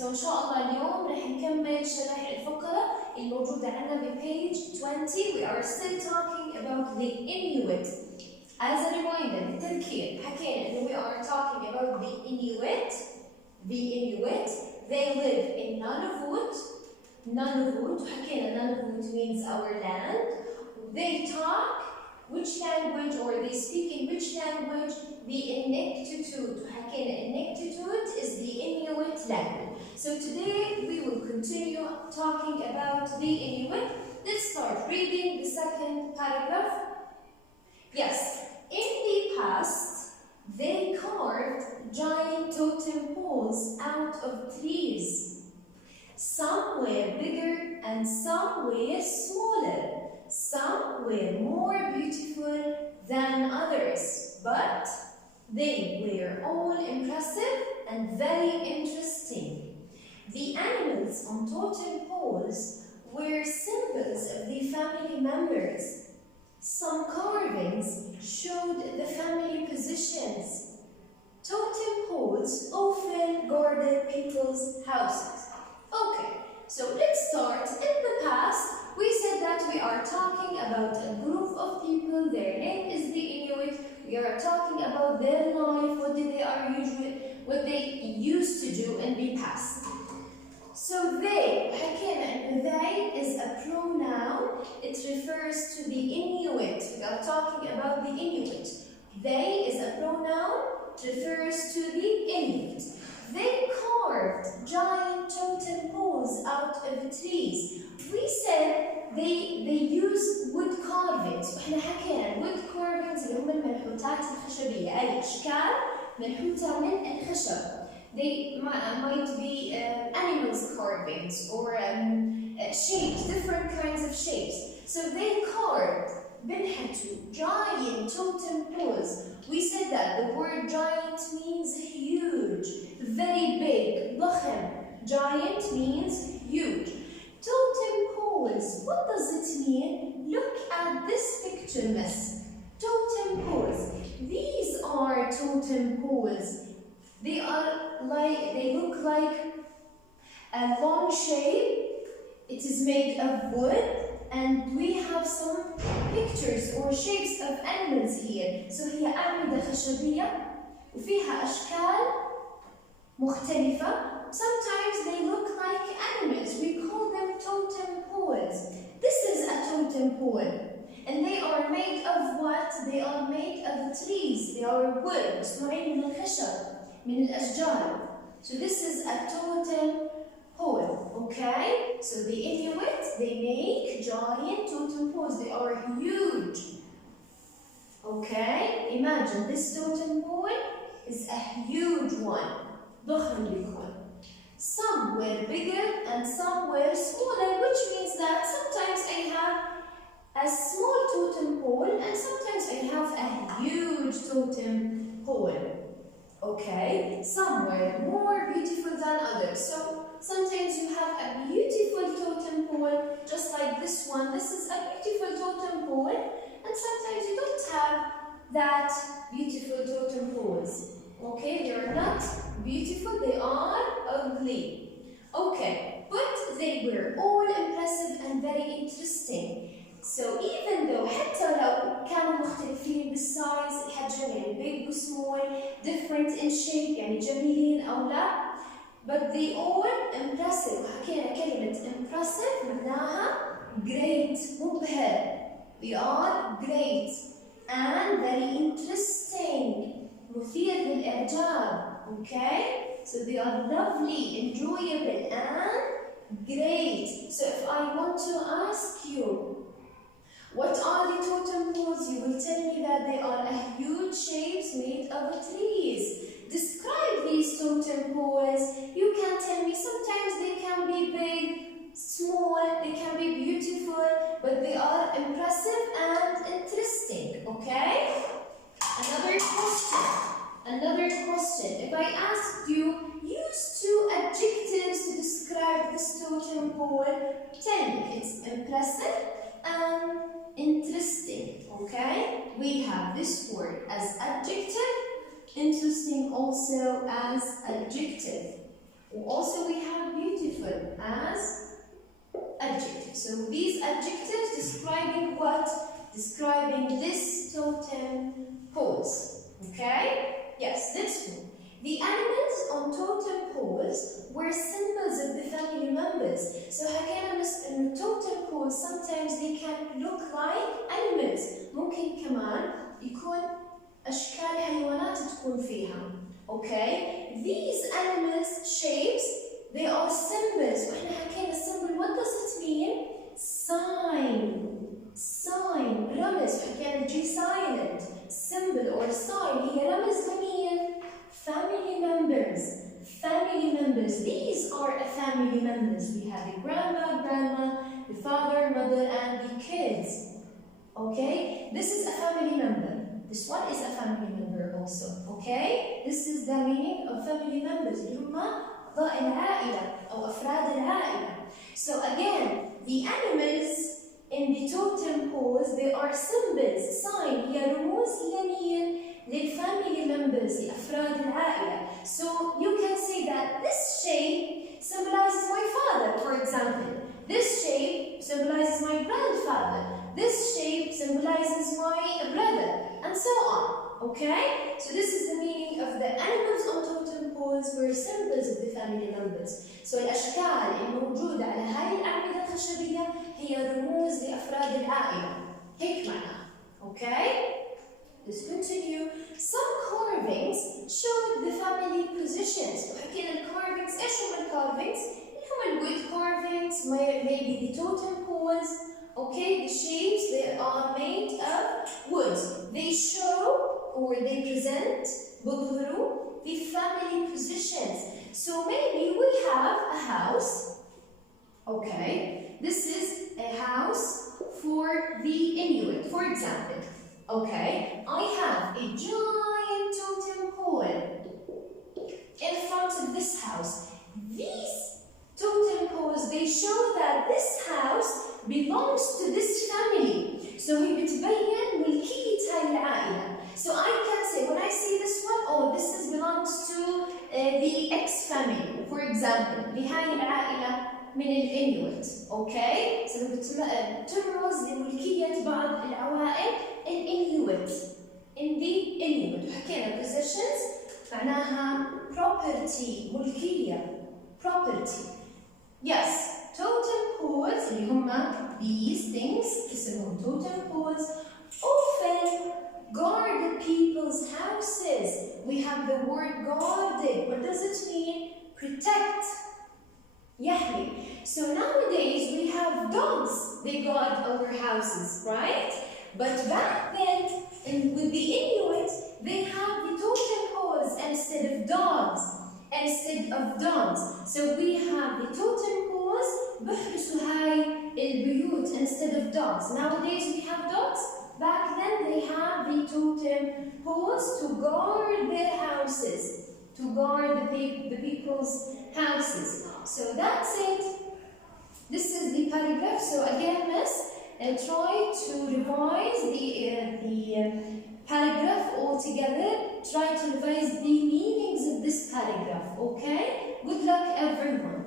إن شاء الله اليوم رح نكمل شرح الفقرة الموجودة عندنا بpage 20. We are still talking about the Inuit. As a reminder, للتذكير حكينا إنه we are talking about the Inuit. They live in Nunavut. وحكينا Nunavut means our land. They talk which language, or they speak in which language? The Inuktitut. وحكينا Inuktitut is the Inuit language. So today we will continue talking about the Inuit. Let's start reading the second paragraph. Yes, in the past, they carved giant totem poles out of trees. Some were bigger and some were smaller. Some were more beautiful than others, but they were all impressive and very interesting. The animals on totem poles were symbols of the family members. Some carvings showed the family positions. Totem poles often guarded people's houses. Okay, so let's start. In the past, we said that we are talking about a group of people. Their name is the Inuit. We are talking about their life, what they used to do in the past. So they is a pronoun. It refers to the Inuit. We are talking about the Inuit. They is a pronoun. It refers to the Inuit. They carved giant totem poles out of trees. We said they use wood carvings. وإحنا حكينا wood carvings اللي هم المنحوتات الخشبية، أي أشكال منحوتة من الخشب. They might be animals carvings or shapes, different kinds of shapes. So they carved بنحتوا giant totem poles. We said that the word giant means huge, very big, ضخم. Giant means huge. Totem poles, what does it mean? Look at this picture, miss. Totem poles. These are totem poles. They look like a long shape. It is made of wood, and we have some pictures or shapes of animals here. So هي أعمدة خشبية وفيها أشكال مختلفة. Sometimes they look like animals. We call them totem poles. This is a totem pole. And they are made of what? They are made of trees. They are wood. مصنوعين من الخشب من الأشجار. So this is a totem pole. Okay? So the Inuit, they make giant totem poles. They are huge. Okay? Imagine this totem pole is a huge one. ضخم بيكون. Some were bigger and some were smaller, which means that sometimes I have a small totem pole and sometimes I have a huge totem pole. Okay? Some were more beautiful than others. So sometimes you have a beautiful totem pole, just like this one. This is a beautiful totem pole, and sometimes you don't have that beautiful totem poles. Okay? They are not beautiful, they are ugly. Okay, but they were all impressive and very interesting. So even though حتى لو كانوا مختلفين بالسايز الحجم يعني big و small, different in shape يعني جميلين أو لا, but they all impressive. وحكينا كلمة impressive معناها great, مبهر. They are great and very interesting. مثير للإعجاب. Okay? So they are lovely, enjoyable and great. So if I want to ask you, what are the totem poles? You will tell me that they are a huge shapes made of trees. Describe these totem poles. You can tell me sometimes they can be big, small, they can be beautiful, but they are impressive and interesting. Okay? Another question. If I asked you, use two adjectives to describe this totem pole, tell me it's impressive and interesting. Okay? We have this word as adjective, interesting also as adjective. Also we have beautiful as adjective. So these adjectives describing what? Describing this totem poles. Okay? Yes, let's move. The animals on totem poles were symbols of the family members. So حكينا إنه totem poles sometimes they can look like animals. ممكن كمان يكون أشكال حيوانات تكون فيها. Okay? These animals shapes they are symbols. وإحنا حكينا symbol what does it mean? Sign رمز. حكينا G silent symbol or sign هي رمز لمين؟ Family members. These are family members. We have the grandma, the father, mother, and the kids. Okay? This is a family member. This one is a family member also. Okay? This is the meaning of family members. اللي هم أعضاء العائلة أو أفراد العائلة. So again, the animals in the totem poles, they are symbols, sign, هي رموز لمين؟ للفاميلي members لأفراد العائلة. So you can say that this shape symbolizes my father, for example. This shape symbolizes my grandfather. This shape symbolizes my brother, and so on. Okay? So this is the meaning of the animals on totem poles were symbols of the family members. So الأشكال الموجودة على هاي الأعمدة الخشبية هي رموز لأفراد العائلة. هيك معناها. Okay? Let's continue. Some carvings showed the family positions. وحكينا الcarvings. إيش هم الcarvings؟ اللي هم الwood carvings, maybe the totem poles. Okay, the shapes they are made of wood. They show or they present بظهروا the family positions. So maybe we have a house. Okay, this is a house for the Inuit, for example. Okay, I have a giant totem pole in front of this house. These totem poles, they show that this house belongs to this family. So هي بتبين ملكية هاي العائلة. So I can say when I see this one, oh, this belongs to the X family, for example. لهاي العائلة من الإنويت. Okay? So بترمز لملكية بعض العوائل الإنويت. In the Inuit. وحكينا possessions معناها property ملكية. Property. Yes. Totem poles اللي هم these things اسمهم totem poles often guard people's houses. We have the word guarded. What does it mean? Protect. يحمي. So nowadays we have dogs. They guard our houses, right? But back then, with the Inuit, they have the totem poles instead of dogs. So we have the totem poles بحرسوا هاي البيوت instead of dogs. Nowadays we have dogs. Back then they have the totem poles to guard their houses, to guard the people's houses. So that's it. This is the paragraph. So again, miss, try to revise the paragraph all together. Try to revise the meanings of this paragraph. Okay? Good luck, everyone.